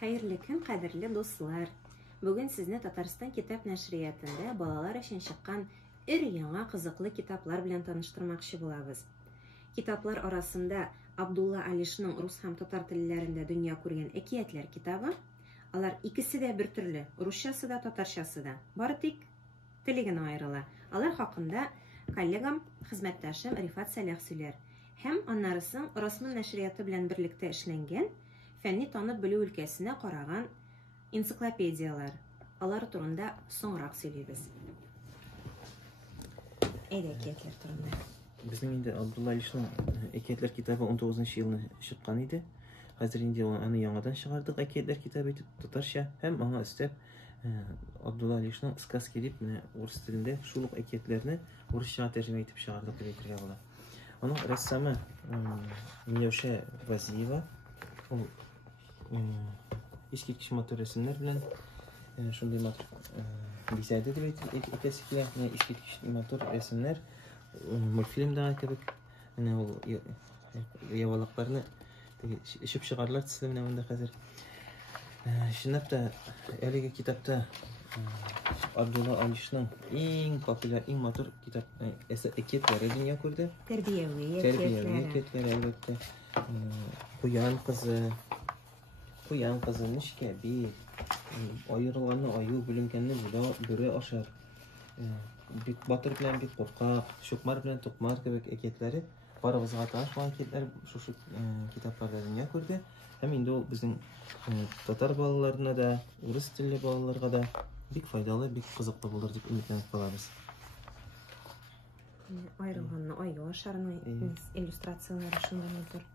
Xeyirli kün, qadrli dostlar. Bugün sizni Tataristan kitap nəşriyyatında balalar üçün çıqqan iri-яңа kızıqlı kitaplar bilen tanıştırmakçı bulabız. Kitaplar arasında Abdullah Alishning Rus ham Tatar tillerinde dünya kurgan ekiyetler kitabı. Alar ikisi de bir türlü, Rusçası da Tatarşası da. Bari tek tiligin ayrıla. Alar hakkında kollegam, hizmettaşım Rifat Salih söyler. Hem onlarısın Rasmin nəşriyyatı bilen birlikte işlengen, fenni tanıp bilü ülkesine qaragan ensiklopediyalar. Alar turunda sonraq söyleybiz. Ekiyetler turunda. Bizim indi Abdullah Alishning Ekiyetler kitabı 19. yılını çıqqan idi. Hazır indi onu yangadan çıkardık. Ekiyetler kitabı etip Tatarşa hem ona istep Abdullah Alishning сказки deyip Rus tilinde şuluk ekiyetlerini Rusça tercüme etip çıkardık diye aytırga bolar. Onun ressamı Miyosha Vaziyeva. O eski kişi motor resimler bilen şunday motor bizade de etkisiyle eski kişi motor resimler multfilmde kebek o yavalaklarını işip çıkarlar tüslemine onda hazır. Şunap da elege kitapta Abdullah Alishning eng popüler, eng motor kitap ekiyetleri dünya kurdu. Terbiyevi ekiyetleri elbette. Kuyan kızı nişke bir ayırılanı ayu bölünkenini biri aşar. Bit batır bilen bit korkak, şokmar bilen tokmar kebek ekiyetleri barımızga tanış olan ekiyetler şu kitaplarda dünya kurdu. Hem indi o bizim Tatar balalarına da, Rus tilli balalarga da bik faydalı, bik kızıklı bulur deyip ümitlenip kalabız. Ayrılganını ayu aşarını illüstratsiyaları şundanıdır.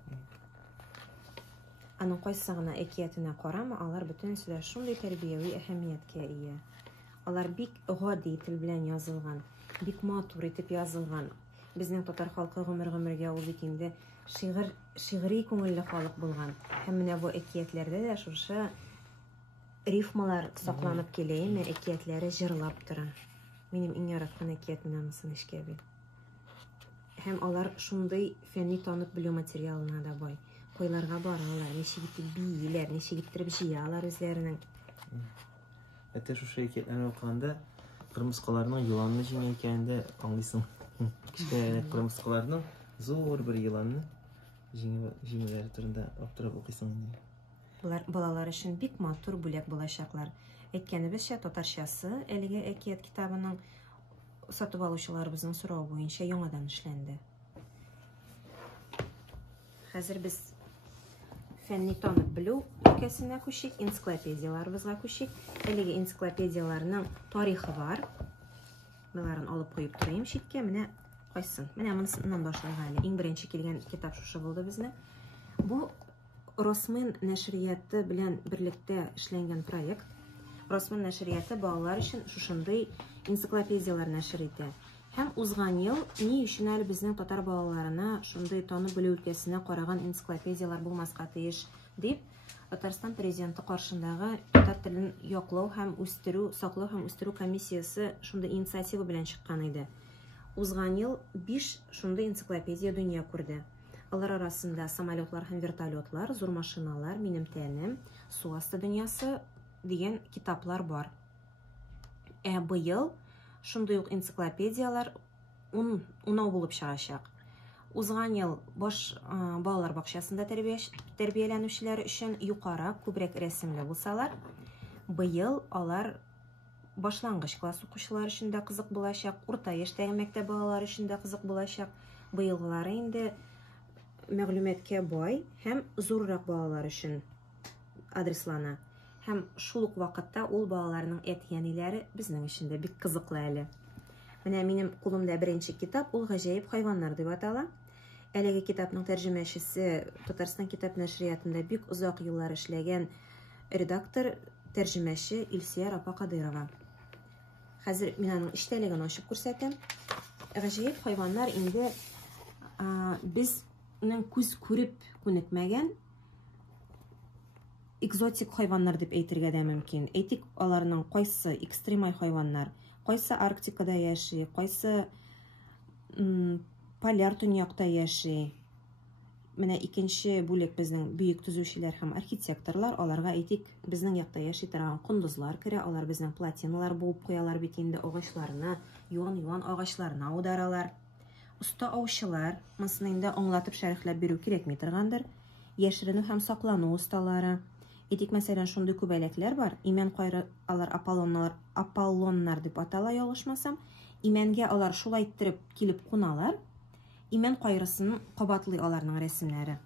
Anın qoysağına ekiyetine qarama, alar bütün sizler şunday terbiyevi ehemmiyetke iyi. Alar bik gadi til bilen yazılgan, bik matur etip yazılgan. Bizning Tatar halkı gümür-gümürge ol bikinde şiiri көңіллі халық bulgan. Hem bu ekiyetlerde de şurşa rifmalar saklanıp geleyim ve ekiyetleri jırlap tura. Benim en yaratkan ekiyetimden mısın işkebi. Hem alar şunday fenni tanıp biliyor materyalına da boy. Koylarga baralar, neşe gitip biyiler, neşe gittirip jiyalar özlerinin. Hatta şu ekiyetlerini okuğanda kırmızıkalarının yılanını jingeykeninde anlıyorsun. İşte kırmızıkalarının zor bir yılanını jingeyleri turunda opturab okuyorsun. Bular balalar için bik matur bulak bulaşaklar. Etkenibizce Tatarşası elege ekiyet kitabının satıp aluşularımızın sorağı boyunca yonadan işlendi. Hazır biz fenni tanıp bilü ülkesine kuşik, ensiklopediyalarımızga kuşik. Elege ensiklopediyalarının tarihi var. Bunların alıp koyup durayım şitke, mine koysun. Mine bundan başlayalım. En birinci kelgen kitap şuşa buldu bizne. Bu Rasmin nəşriyyatı bilen birlikte işlengen proyekt. Rasmin nəşriyyatı bağlar için şuşunday ensiklopediyalar nəşr etdi. Hem uzgan yıl ne üçün әлі bizning Tatar balalarına şunday tanı bilü ülkesine qaragan ensiklopediyalar bulmasqa teyиш deyip Tataristan prezidenti qarşındağı Tatar tilin yoqlау hem üstürü, saqlау hem üstürü komissiyası şunday inisiativa bilen çıqqan idi. Uzgan yıl 5 şunday ensiklopediya dünya kurdu. Alar arasında samolyotlar hem vertolyotlar, zor maşinalar, Minim tenim, su astı dünyası degan kitaplar var. Bu yıl şunday yoq ensiklopediyalar 10 bulup çıkacak. Uzgan yıl boş balalar bakşasında terbiyelenüşler üçün yuqara, kübrek resimli bulsalar, bu yıl alar başlangıç klas okuşular üçün de kızık bulaşak, orta yaştagi mektep balalar üçün de kızık bulaşak. Bu yılları indi məlumatke boy hem zorrak balalar üçün adreslana. Hem şuluk vaqtda ol balalarının etkenileri bizning içinde bir kızıklı əli. Benim kolumda birinci kitap ol gajayip hayvanlar deb atala. Elege kitapның tercümeşisi Tataristan kitap nəşriyyatında bik uzak yıllar işlegen redaktor tercümeşi İlsiya Rapa Qadyrova. Hazır minanın iştelegen açıp ko'rsatam. Gajayip hayvanlar indi bizning көз көріп күнікмәген экзотик hayvanlar deb aytırga da mümkün. Etik alarının qaysı ekstremal hayvanlar, qaysı Arktikada yaşay, qaysı polar dünyaqda yaşay. менә икенче бүлек безнең бөек төзүчеләр һәм архитекторлар, аларга әйтик, безнең якта яши торган кондызлар керә, алар безнең платиналар булып куялар бит инде агачларына, юан агачларына аударалар. Уста аучылар, монысын инде аңлатып шәрехләп бирү кирәкми торгандыр. Яшеренү һәм саклану усталары. Әйтик, мәсәлән, шундый күбәләкләр бар. Имән кайры алар Аполлоннар дип атала ялгышмасам. Имәнгә алар шулай иттереп килеп куналар. Имән кайрысын кабатлый аларның рәсемнәре.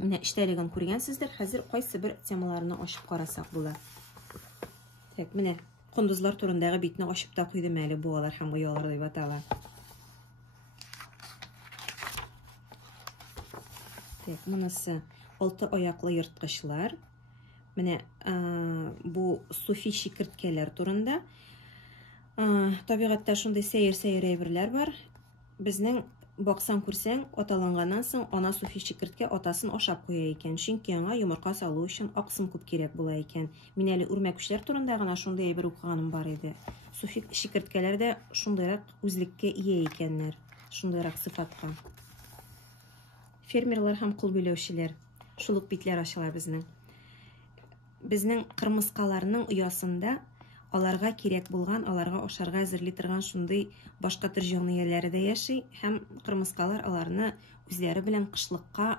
Менә эштәлеген күргәнсездер. Хәзер кайсы бер темаларны ачып карасак була. Так, менә кондызлар турындагы битне ачып та куйдым әле бу алар һәм оялар дип атала. Так, монысы 6 аяклы йырткычлар. Менә бу суфи шикерткәләр турында. Табигатьтә шундый сәер әйберләр бар. Безнең баксаң күрсәң, аталанганнан соң ана суфи шикерткә атасын ашап куя икән. Чөнки аңа йомырка салу өчен аксым күп кирәк була икән. Мин әле үрмәкүчләр турында гына шундый әйбер укыганым бар иде. Суфи шикерткәләр дә шундыйрак үзлеккә ия икәннәр. Шундыйрак сыйфатка. Фермерлар һәм кул биләүчеләр. Шулык битләр ачыла безнең. Безнең кырмыскаларның оясында аларга кирәк булган, аларга ашарга әзерли торган шундый башка төр җанлылары да яши, һәм кырмыскалар аларны үзләре белән кышлыкка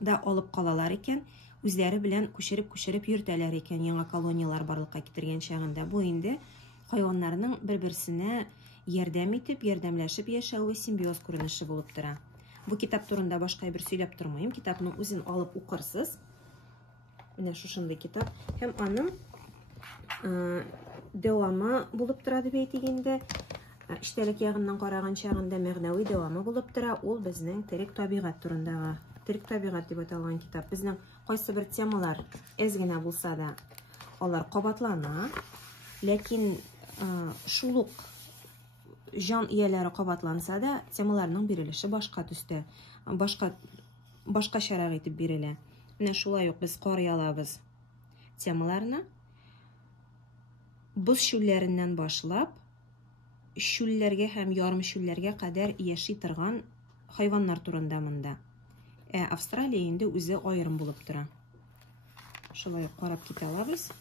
да алып калалар икән, үзләре белән күчереп йөртәләр икән яңа колониялар барлыкка китергән чагында. Бу инде хайваннарның бер-берсенә ярдәм итеп, ярдәмләшеп яшәүе симбиоз күренеше булып тора. Бу китап турында башка бер сөйләп тормыйм. Китапның үзен алып укырсыз. Менә шушындый китап. Һәм аның дәвамы булып тора дип әйтик инде. Эштәлек ягыннан караган чагында мәгънәви дәвамы булып тора. Ул безнең терек табигать турындагы, терек табигать дип аталган китап. Безнең кайсы бер темалар әз генә булса да алар кабатлана. Ләкин шулык жан ияләре кабатланса да, темаларның бирелеше башка төстә, башкачарак итеп бирелә. Менә шулай ук без карый алабыз темаларны. Боз шүлләреннән башлап, шүлләргә һәм ярым шүлләргә кадәр яши торган хайваннар турында монда. Австралия инде үзе аерым булып тора. Шулай ук карап китә алабыз.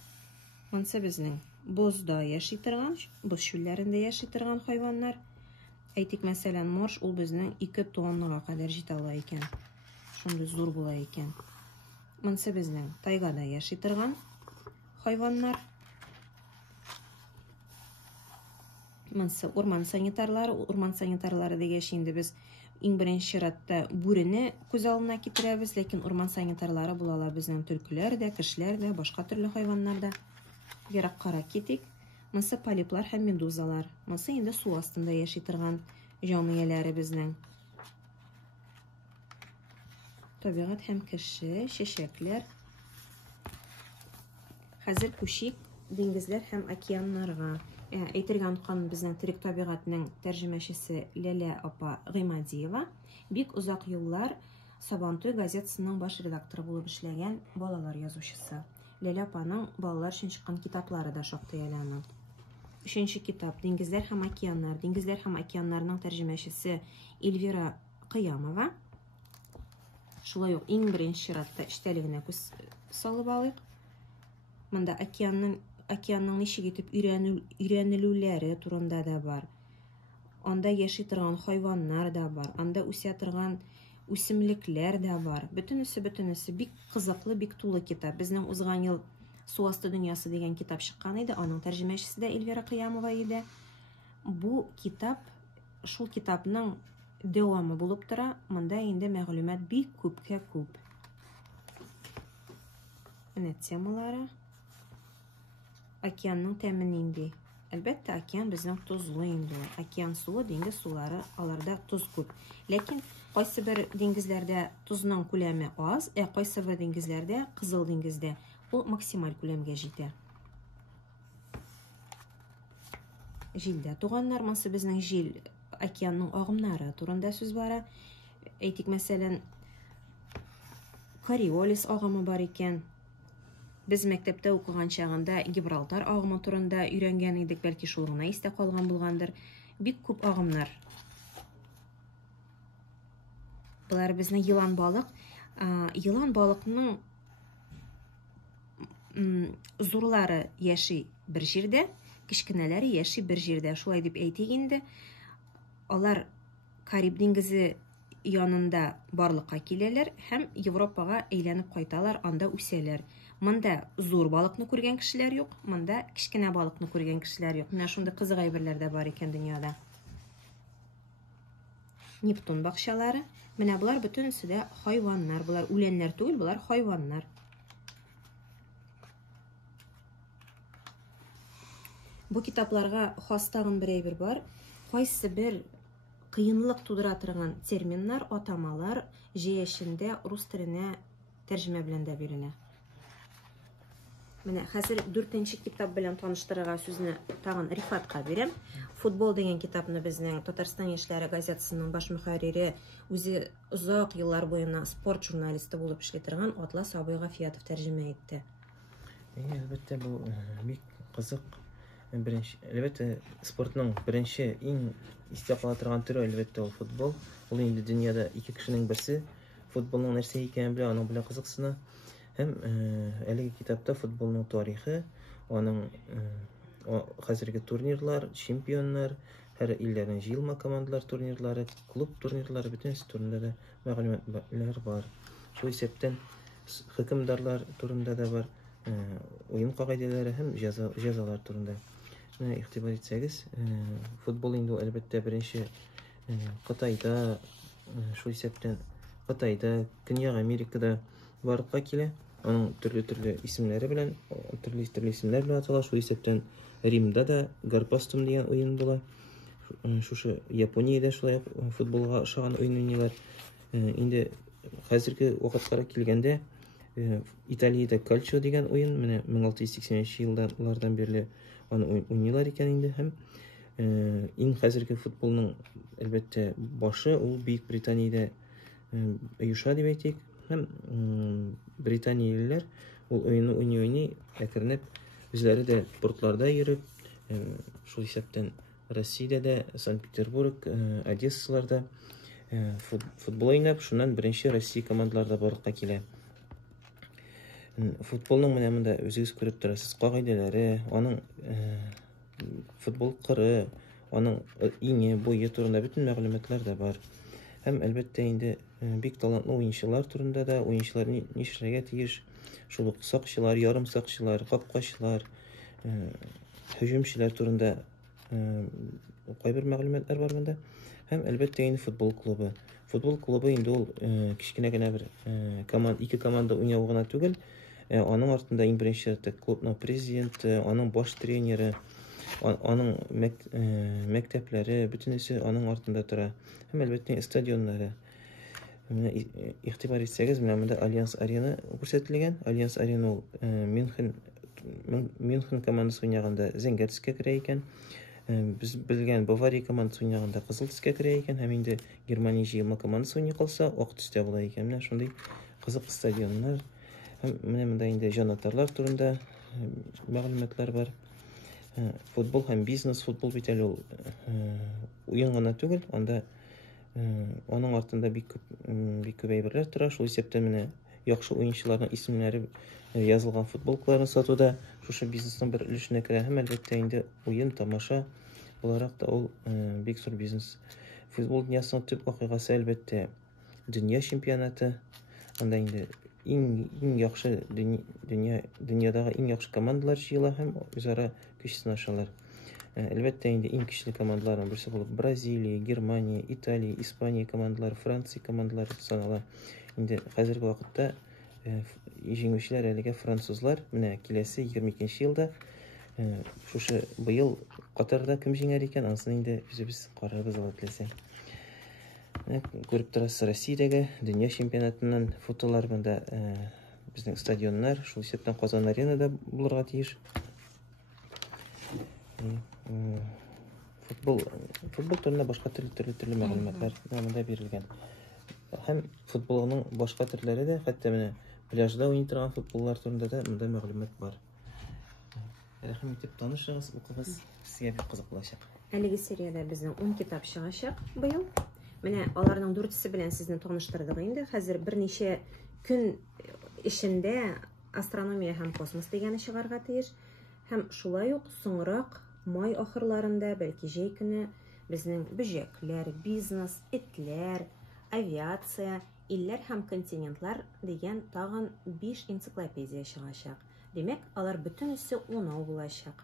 Монысы безнең бозда яши торган, боз шүлләрендә яши торган хайваннар. Әйтик, мәсәлән, морж ул безнең 2 тоннага кадәр җитә ала икән. Шундый зур була икән. Монысы безнең тайгада яши торган хайваннар. Монысы урман санитарлары дигәч инде без иң беренче чиратта бүрене күз алдына китерәбез, ләкин урман санитарлары булалар безнең төлкеләр дә, кешеләр дә, башка төрле хайваннар да. Ераккара китик. Монысы полиплар һәм медузалар. Монысы инде су астында яши торган җан ияләре безнең. Табигать һәм кеше, чәчәкләр. Хәзер күчик диңгезләр һәм океаннарга. Әйтергә оныткан безнең терек табигатьнең тәрҗемәчесе Ләлә апа Гыймадиева бик узак еллар Сабантуй газетасының баш редакторы булып эшләгән балалар язучысы. Ләлә апаның балалар өчен чыккан китаплары да шактый әле аның. 3нче китап Диңгезләр һәм океаннар. Диңгезләр һәм океаннарның тәрҗемәчесе Эльвира Кыямова. Шулай ук иң беренче чиратта эштәлегенә күз салып алыйк. Монда океанның ничек итеп өйрәнелүләре турында да бар. Анда яши торган хайваннар да бар. Анда үсә торган үсемлекләр дә бар. Бөтенесе бик кызыклы, бик тулы китап. Безнең узган ел Су асты дөньясы дигән китап чыккан иде. Аның тәрҗемәчесе дә Эльвира Кыямова иде. Бу китап шул китапның дәвамы булып тора. Монда инде мәгълүмат бик күпкә күп. Менә темалары. Океанның тәме нинди? Әлбәттә, океан безнең тузлы инде. Океан суы, диңгез сулары, аларда туз күп. Ләкин кайсы бер диңгезләрдә тузның күләме аз, кайсы бер диңгезләрдә, Кызыл диңгездә ул максималь күләмгә җитә. Җилдә туганнар, монысы безнең җил, океанның агымнары турында сүз бара. Әйтик, мәсәлән, Кориолис агымы бар икән. Без мәктәптә укыган чагында Гибралтар агымы турында өйрәнгән идек, бәлки шул гына истә калган булгандыр. Бик күп агымнар. Булар безнең йылан балык. Йылан балыкның зурлары яши бер җирдә, кичкенәләре яши бер җирдә. Шулай дип әйтик инде. Алар Кариб диңгезе янында барлыкка киләләр һәм Европага әйләнеп кайталар, анда үсәләр. Монда зур балыкны күргән кешеләр юк, монда кичкенә балыкны күргән кешеләр юк. Менә шундый кызык әйберләр дә бар икән дөньяда. Нептун бакчалары. Менә булар бөтенесе дә хайваннар. Булар үләннәр түгел, булар хайваннар. Бу китапларга хас тагын бер әйбер бар. Кайсы бер кыенлык тудыра торган терминнар, атамалар җәяшендә рус теленә тәрҗемә белән дә бирелә. Менә хәзер 4нче китап белән таныштырырга сүзне тагын Рифатка бирәм. Футбол дигән китапны безнең Татарстан яшьләре газетасының баш мөхәррире, үзе озак еллар буена спорт журналисты булып эшли торган Атлас Абый Гафиятов тәрҗемә итте. Әлбәттә, бу бик кызык. Әлбәттә, спортның беренче иң истә кала торган түре әлбәттә ул футбол. Ул инде дөньяда ике кешенең берсе футболның нәрсә икәнен белә, аның белән кызыксына. Һәм әлеге китапта футболның тарихы, аның хәзерге турнирлар, чемпионнар, һәр илләрнең җыелма командалар турнирлары, клуб турнирлары, бөтенесе турында да мәгълүматлар бар. Шул исәптән хөкемдарлар турында да бар, уен кагыйдәләре һәм җәзалар турында. Менә игътибар итсәгез, футбол инде әлбәттә беренче Кытайда, шул исәптән Кытайда, Көньяк Америкада барлыкка килә. Аның төрле исемнәре белән, төрле исемнәр белән атала. Шул исәптән Римда да Гарпастум дигән уен була. Шушы Япониядә шулай футболга ошаган уен уйныйлар. Инде хәзерге вакытка килгәндә Италиядә Кальчо дигән уен, менә 1680 еллардан бирле аны уйныйлар икән инде. Һәм иң хәзерге футболның әлбәттә башы ул Бөек Британиядә оеша дип әйтик. Һәм британиялеләр ул уенны уйный, әкренеп үзләре дә портларда йөреп, шул исәптән Россиядә дә, Санкт-Петербург, Одессаларда футбол уйнап, шуннан беренче Россия командаларда барлыкка килә. Футболның менә монда үзегез күреп торасыз кагыйдәләре, аның футбол кыры, аның иңе, буе турында бөтен мәгълүматлар да бар. Һәм әлбәттә инде бик талантлы уенчылар турында да, уенчылар нишләргә тиеш, шул ук сакчылар, ярым сакчылар, капкачылар, һөҗүмчеләр турында кайбер мәгълүматлар бар монда. Һәм әлбәттә инде футбол клубы. Футбол клубы инде ул кичкенә генә бер ике команда уйнау гына түгел, аның артында иң беренче клубның президенты, аның баш тренеры, аның мәктәпләре, бөтенесе аның артында тора. Һәм әлбәттә стадионнары. Игътибар итсәгез, менә монда Альянс Арена күрсәтелгән. Альянс Арена ул Мюнхен командасы уйнаганда зәңгәр төскә керә икән. Без белгән Бавария командасы уйнаганда кызыл төскә керә икән. Һәм инде Германия җыелма командасы уйный калса, ак төстә була икән. Менә шундый кызык стадионнар. Һәм менә монда инде җанатарлар турында мәгълүматлар бар. Футбол һәм бизнес, футбол бит әле ул уен гына түгел, анда аның артында бик күп әйберләр тора. Шул исәптән менә яхшы уенчыларның исемнәре язылган футболкаларны сатуда шушы бизнесның бер өлешенә керә. Һәм әлбәттә инде уен, тамаша буларак да ул бик зур бизнес. Футбол дөньясының төп вакыйгасы әлбәттә дөнья чемпионаты. Анда инде иң яхшы дөньядагы иң яхшы командалар җыела һәм үзара көч сынашалар. Әлбәттә инде иң көчле командаларның берсе булып Бразилия, Германия, Италия, Испания командалары, Франция командалары санала. Инде хәзерге вакытта җиңүчеләр әлегә французлар. Менә киләсе 22нче елда шушы быел Катарда кем җиңәр икән, анысын инде үзебез карарбыз алла теләсә. Күреп торасыз, Россиядәге дөнья чемпионатыннан фотолар монда безнең стадионнар, шул исәптән Казан Аренада булырга тиеш. Футбол турында башка төрле мәгълүматлар монда бирелгән. Һәм футболның башка төрләре дә, хәтта менә пляжда уйный торган футболлар турында да монда мәгълүмат бар. Рәхим итеп танышыгыз, укыгыз, сезгә бик кызык булачак. Әлеге сериядә безнең 10 китап чыгачак быел. Менә аларның дүртесе белән сезне таныштырдык инде. Хәзер берничә көн эчендә астрономия һәм космос дигәне чыгарга тиеш. Һәм шулай ук соңрак май ахырларында, бәлки җәй көне безнең бөҗәкләр, бизнес, этләр, авиация, илләр һәм континентлар дигән тагын 5 энциклопедия чыгачак. Демәк, алар бөтенесе 10 булачак.